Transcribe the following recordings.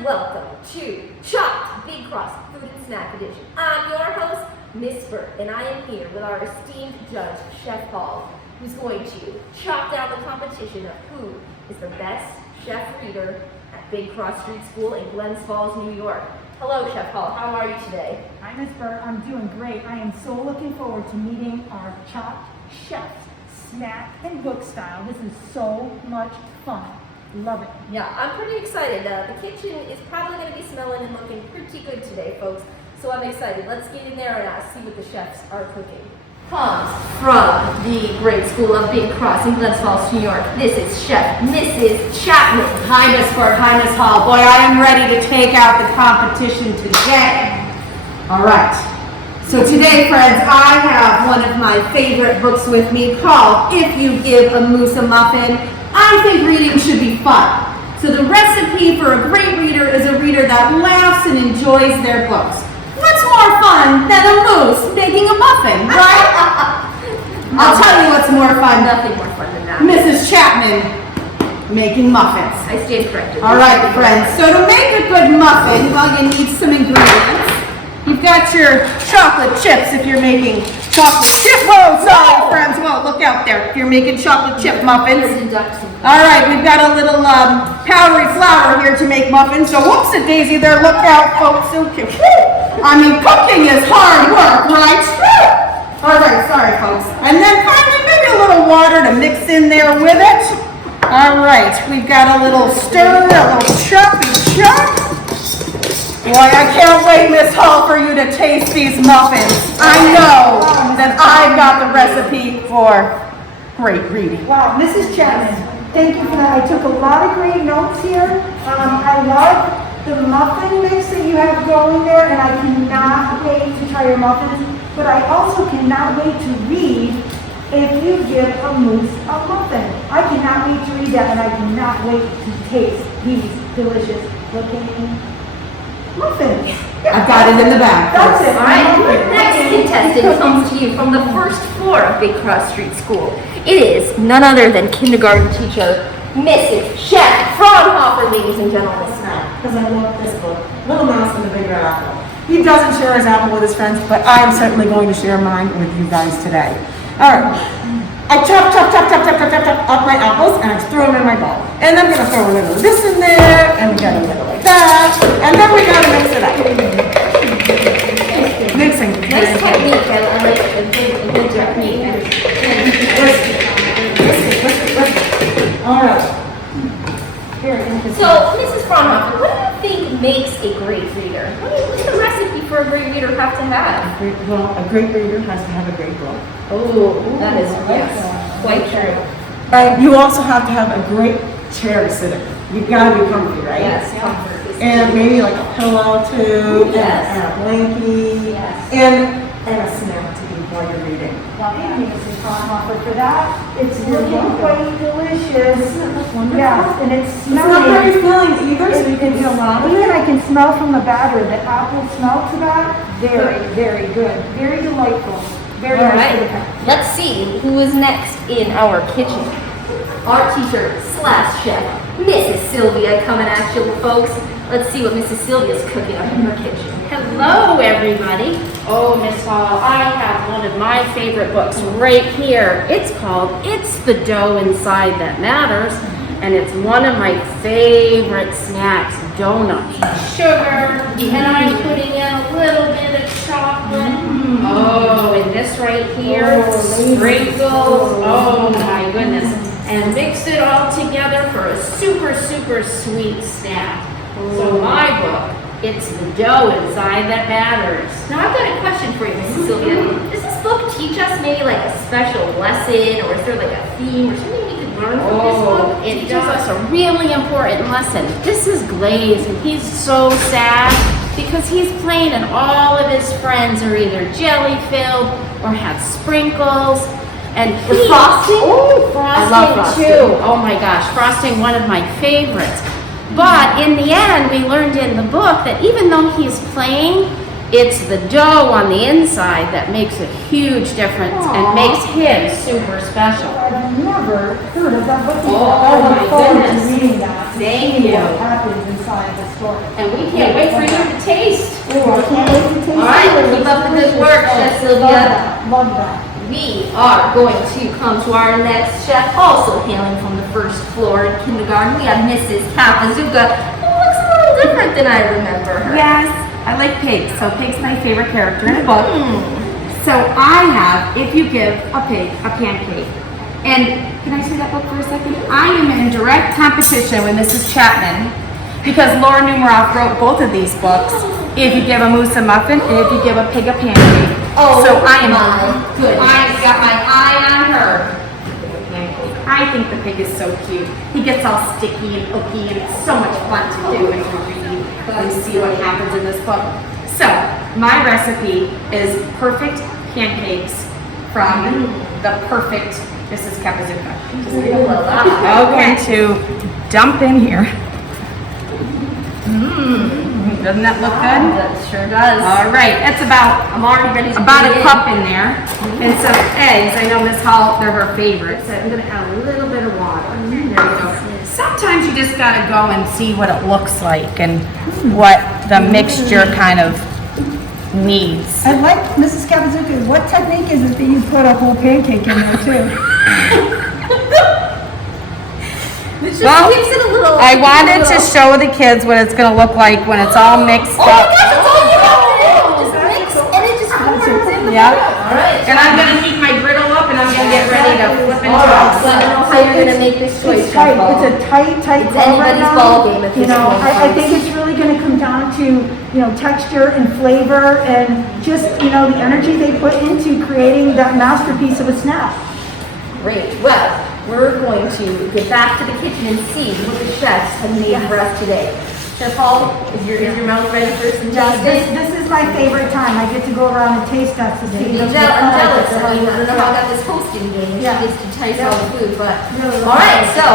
and welcome to Chopped Big Cross Food and Snack Edition. I'm your host, Miss Burt, and I am here with our esteemed judge, Chef Paul, who's going to chop down the competition of who is the best chef reader at Big Cross Street School in Glens Falls, New York. Hello, Chef Paul. How are you today? Hi, Miss Burt. I'm doing great. I am so looking forward to meeting our chopped chefs, snack and book style. This is so much fun. Love it. Yeah, I'm pretty excited. The kitchen is probably going to be smelling and looking pretty good today, folks. So I'm excited. Let's get in there and see what the chefs are cooking. Comes from the great school of Big Cross in Glens Falls, New York. This is Chef Mrs. Chapman. Hi, Miss Burt. Hi, Miss Hall. Boy, I am ready to take out the competition today. All right. So today, friends, I have one of my favorite books with me called If You Give a Moose a Muffin. I think reading should be fun. So the recipe for a great reader is a reader that laughs and enjoys their books. What's more fun than a moose making a muffin, right? I'll tell you what's more fun. Nothing more fun than that. Mrs. Chapman making muffins. I stand corrected. All right, friends. So to make a good muffin, well, you need some ingredients. You've got your chocolate chips if you're making chocolate chip. Whoa, sorry, friends. Whoa, look out there if you're making chocolate chip muffins. All right, we've got a little powdery flour here to make muffins. So whoops-a-daisy there. Look out, folks. Okay. I mean, cooking is hard work, right? All right, sorry, folks. And then finally, maybe a little water to mix in there with it. All right, we've got a little stir, a little chop. Boy, I can't wait, Miss Hall, for you to taste these muffins. I know that I've got the recipe for great reading. Wow, Mrs. Chapman, thank you for that. I took a lot of great notes here. I love the muffin mix that you have going there, and I cannot wait to try your muffins. But I also cannot wait to read If You Give a Moose a Muffin. I cannot wait to read that, and I cannot wait to taste these delicious looking muffins. I've got it in the back. That's it. All right, the next contestant comes to you from the first floor of Big Cross Street School. It is none other than kindergarten teacher, Mrs. Chef Fraunhofer, ladies and gentlemen. Because I love this book, Little Mouse and the Big Red Apple. He doesn't share his apple with his friends, but I am certainly going to share mine with you guys today. All right. I chop up my apples and I throw them in my bowl. And I'm going to throw a little of this in there, and we got a little like that, and then we got to mix it up. Mixing. Nice technique. I like a good technique. All right. Very interesting. So, Mrs. Fraunhofer, what do you think makes a great reader? What's the recipe for a great reader have to have? Well, a great reader has to have a great book. Oh, that is quite true. And you also have to have a great chair to sit in. You've got to be comfy, right? Yes, comfort is And maybe like a pillow too, Yes. and a blankie, Yes. and a snack to eat while you're reading. Well, thank you, Mrs. Fraunhofer, for that. It's You're looking welcome. quite delicious. Yes, and it's It's not very smelling. filling either, so you can eat a lot of Even it. I can smell from the batter, the apple smell to that. Very, very good. Very delightful. Very All nice. right, let's see who is next in our kitchen. Our teacher / chef, Mrs. Sylvia, coming at you, folks. Let's see what Mrs. Sylvia's cooking up in her kitchen. Hello, everybody. Oh, Miss Hall, I have one of my favorite books right here. It's called It's the Dough Inside That Matters, and it's one of my favorite snacks, donuts. Sugar, and I'm putting in a little bit of chocolate. Oh, and this right here, sprinkles. Oh, my goodness. And mix it all together for a super, super sweet snack. So my book, It's the Dough Inside That Matters. Now I've got a question for you, Mrs. Sylvia. Does this book teach us maybe like a special lesson, or is there like a theme or something we could learn from this book? It teaches us a really important lesson. This is Glaze, and he's so sad because he's plain and all of his friends are either jelly-filled or have sprinkles. And The frosting? Oh, frosting, I love frosting. too. Oh my gosh, frosting, one of my favorites. But in the end, we learned in the book that even though he's plain, it's the dough on the inside that makes a huge difference and makes him super special. I've never heard of that book before. Oh, I my look forward to goodness. reading that. Thank See you. what happens inside the story. and we can't wait for you to taste. Oh, I can't wait to taste it. All right, It's keep up the good delicious. work, Oh, Chef Sylvia. Love that, love that. We are going to come to our next chef, also hailing from the first floor in kindergarten. We have Mrs. Kapazuka, who looks a little different than I remember her. Yes, I like pigs. So pig's my favorite character in the book. So I have, if you give a pig a pancake, and can I see that book for a second? I am in direct competition with Mrs. Chapman because Laura Numeroff wrote both of these books. If you give a moose a muffin, and if you give a pig a pancake. Oh, so I am. my goodness. I've got my eye on her. I think the pig is so cute. He gets all sticky and ooky, and it's so much fun to do and to read and see what happens in this book. So, my recipe is perfect pancakes from the perfect Mrs. Kapazuka. I'm going to dump in here. Doesn't that look good? That sure does. All right, it's I'm already ready to about dig a in. cup in there, and some eggs. I know Miss Hall, they're her favorite, so I'm gonna add a little bit of water. There you go. Sometimes you just gotta go and see what it looks like and what the mixture kind of needs. I like Mrs. Kapazuka. What technique is it that you put a whole pancake in there too? It just Well, gives it a little. I wanted to show the kids what it's gonna look like when it's all mixed Oh my up. gosh, it's all you have to do. Just mix and it just forms in the Yep. All right. And I'm gonna heat my griddle up and I'm gonna get ready to flip and All right. So I toss. don't know how you're gonna make this choice. It's tight. Chef Paul. It's a tight It's ball right anybody's now. ball game at You this know, point, I folks. think it's really going to come down to, texture and flavor and just, the energy they put into creating that masterpiece of a snack. Great. Well, we're going to get back to the kitchen and see what the chefs have made for us today. Chef Paul, is your mouth ready for some tasting? This is my favorite time. I get to go around and taste test to see. I'm jealous. I mean, I don't know how I got this hosting game. Yeah. She gets to taste all the food, but Really all right. love it. So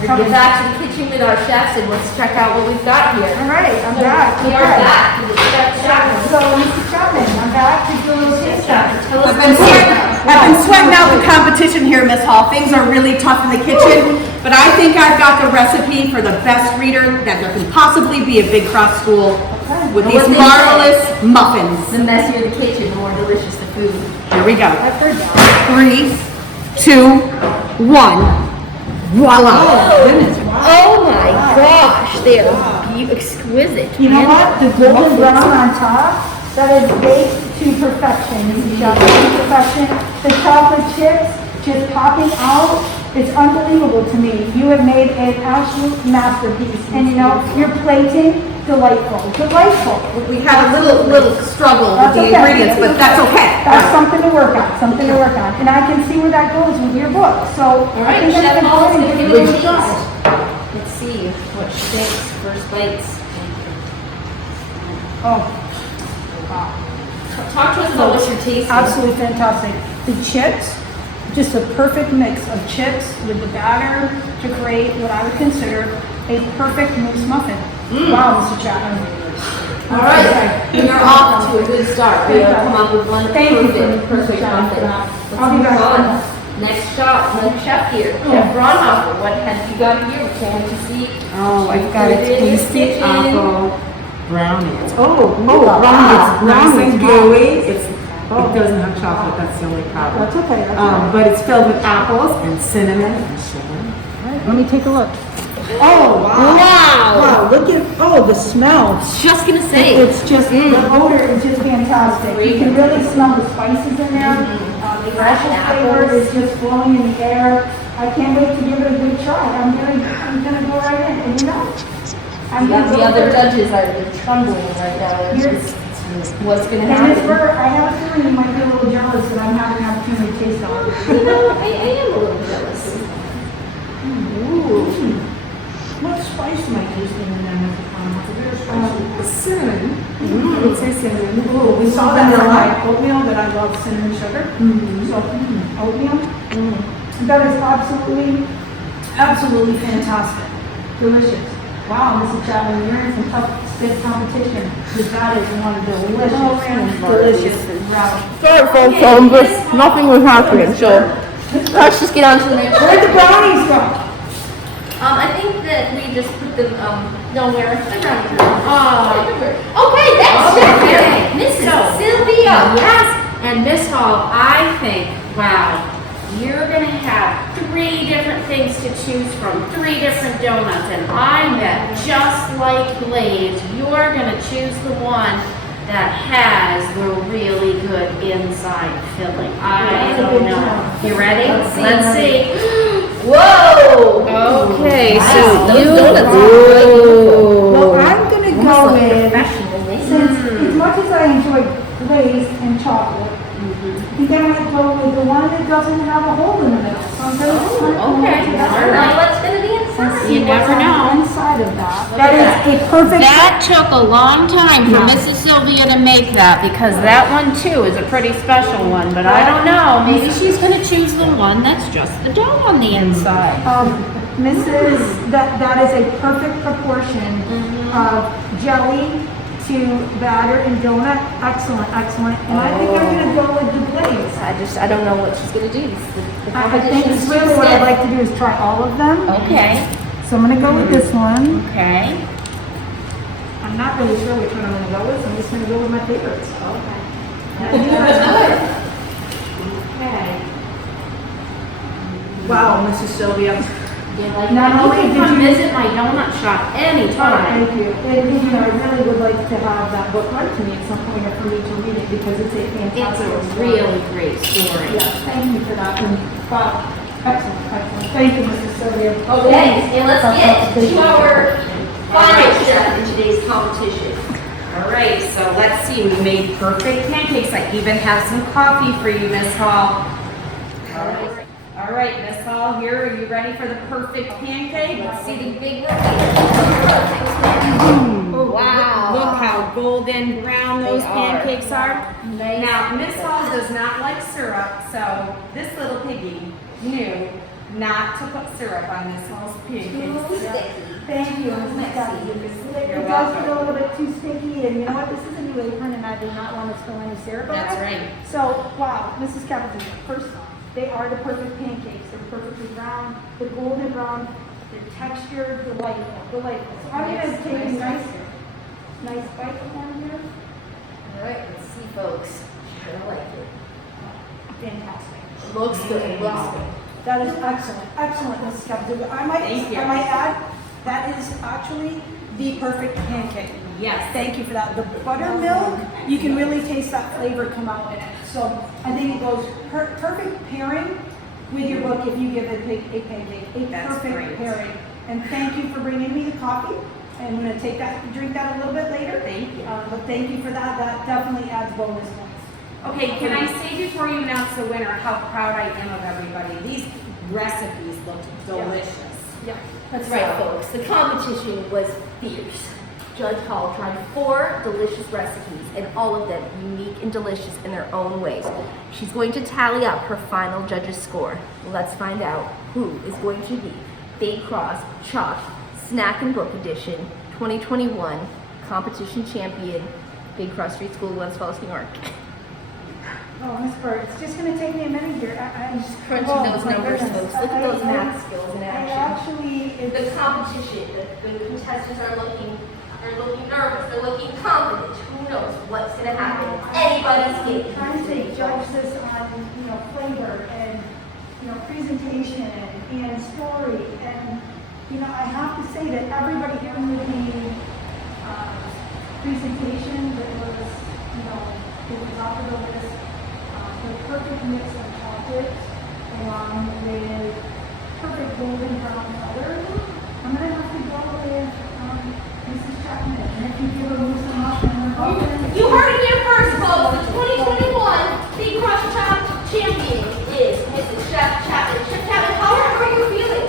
we're gonna get back to the kitchen with our chefs and let's check out what we've got here. All right, I'm back. We are Okay. back with the Chef Chapman. So, Mr. Chapman, I'm back to do a little taste test. Tell us I've been sweating out the competition here, Miss Hall. Things are really tough in the kitchen, but I think I've got the recipe for the best reader that there can possibly be at Big Cross School with And these what they marvelous muffins. The messier the kitchen, the more delicious the food. Here we go. I've heard that. 3, 2, 1. Voila. Oh my gosh, they are exquisite. You know what? The golden brown on top, that is baked to perfection. This is just to perfection. The chocolate chips just popping out. It's unbelievable to me. You have made an absolute masterpiece. And your plating, delightful. Delightful. We had a little struggle with That's the okay. ingredients, but that's okay. That's something to work on, something to work on. And I can see where that goes with your book. So All right, I think Chef I'm Paul is going gonna to give give it it a a try. taste. Let's see what she thinks. First bites. Oh, Talk to us about what you're tasting. absolutely fantastic. The chips, just a perfect mix of chips with the batter to create what I would consider a perfect mousse muffin. Wow, Mr. Chapman. All right, you're off to a good start. We have come up with one Thank you for perfect Mr. muffin. Chapman. Let's I'll be move back on. on. Next chef here, Chef Braunhofer. What have you got here? Can't you see? Oh, I've got a Put it in the tasty kitchen. apple brownies. Brownie, it's nice and gooey. It doesn't have chocolate, that's the only problem. That's okay, that's all right. But it's filled with apples and cinnamon and sugar. Let me take a look. Oh, wow. Wow, look at, the smell. Just gonna say. It's just, the odor is just fantastic. You can really smell the spices in there. The Fresh apple flavor apples. is just flowing in the air. I can't wait to give it a good try. I'm gonna go right in, and I'm gonna The go other for it. judges are trembling right now. Here's- What's gonna And Ms. happen? Burr, I have a feeling you might be a little jealous that I'm having an opportunity to taste all of it. You know, I am a little jealous. What spice am I tasting in there, Mr. Palmer? It's very spicy. Cinnamon. I would say cinnamon. Ooh, we saw that in my oatmeal, that I love cinnamon sugar. So, oatmeal. That is absolutely fantastic. Delicious. Wow, Mrs. Chapman, you're in some tough, stiff competition. Because that is one delicious. Sorry, folks, nothing was happening, so let's just get on to the next. Where'd the brownies go? I think that we just put them, Don't wear it. Okay, that's Okay. Mrs. So, Sylvia. Yes, and Miss Hall, I think, wow, you're gonna have 3 different things to choose from, 3 different donuts, and I bet just like Blaze, you're gonna choose the one that has the really good inside filling. I don't know. You ready? Let's see. Whoa. Okay, Wow, so those you. donuts are Ooh. Well, I'm gonna go Almost like with, professional, since as much as I enjoy glazed and chocolate, I think I might go with the one that doesn't have a hole in the middle. So I'm gonna okay. I don't know what's gonna be inside. You never know. Inside of that. That is a perfect. That took a long time for Mrs. Sylvia to make that, because that one too is a pretty special one, but I don't know, maybe she's gonna choose the one that's just the dough on the inside. Mrs., that is a perfect proportion of jelly to batter and donut. Excellent, excellent. And I think I'm gonna go with the glaze. I don't know what she's gonna do. The I think competition's it's really what I'd like to do is try all of them. Okay, So I'm gonna go with this one. okay. I'm not really sure which one I'm gonna go with, so I'm just gonna go with my favorites. Okay. Wow, Mrs. Sylvia. Not only You did can come you- visit my donut shop anytime. Thank you. And, you know, I really would like to have that book read to me at some point for me to read it because it's a It's fantastic a story. really great story. Yeah, thank you for that. And, wow, excellent, excellent. Thank you, Mrs. Sylvia. Okay, and let's get to our final step in today's competition. All right, so let's see, we made perfect pancakes. I even have some coffee for you, Miss Hall. All right, Miss Hall, here, are you ready for the perfect pancake? Let's see the big one. Wow. Look how golden brown those They are. pancakes are. Now, Miss Hall does not like syrup, so this little piggy knew not to put syrup on Miss Hall's pancakes. Thank you, Mrs. Kathy. It You're does welcome. get a little bit too sticky, and you know what, this is a new apron, and I do not want to spill any syrup on it. That's right. So, wow, Mrs. Kathy, first, they are the perfect pancakes. They're perfectly brown, the golden brown, the texture, delightful, delightful. So I'm gonna take a nice bite of one here. All right, let's see, folks. You're gonna like it. Fantastic. Looks good, looks good. That is excellent, excellent, Mrs. Kathy. Thank you. I might add, that is actually the perfect pancake. Yes. Thank you for that. The buttermilk, you can really taste that flavor come out in it. So I think it goes perfect pairing with your book if you give it a pancake. A That's perfect great. pairing. And thank you for bringing me the coffee. I'm going to take that, drink that a little bit later. Thank you. But thank you for that. That definitely adds bonus points. Okay, can I say before you announce the winner how proud I am of everybody? These recipes look delicious. Yeah. That's right, folks. The competition was fierce. Judge Hall tried 4 delicious recipes, and all of them unique and delicious in their own ways. She's going to tally up her final judge's score. Let's find out who is going to be Bay Cross Chalk Snack and Book Edition 2021 competition champion, Bay Cross Street School, West Falls, New York. Oh, Miss Bird, it's just going to take me a minute here. I'm Just crunching those my numbers, goodness. folks. Look at those math skills in I action. actually, The competition, the contestants are looking nervous, they're looking confident. Who knows what's gonna happen? It's anybody's game. trying to judge this on, flavor and, presentation and story. And, I have to say that everybody here with the presentation that was, it was offered over this, the perfect mix of chocolate along with perfect golden brown color. I'm gonna have to go with, Mrs. Chapman. And if you give her some muffin, You heard it here first, folks. The 2021 Big Cross Child champion is Mrs. Chef Chapman. Chef Chapman, how are you feeling?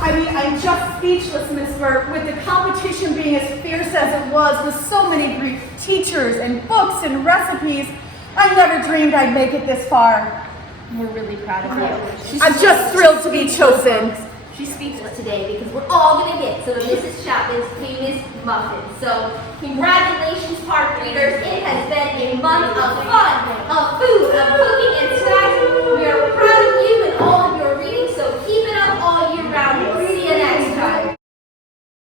I mean, I'm just speechless, Miss Burt, with the competition being as fierce as it was, with so many great teachers and books and recipes. I never dreamed I'd make it this far. We're really proud of you. I'm just thrilled to be chosen. She's speechless today because we're all gonna get some of Mrs. Chapman's famous muffins. So, congratulations, park readers. It has been a month of fun, of food, of cooking and snacks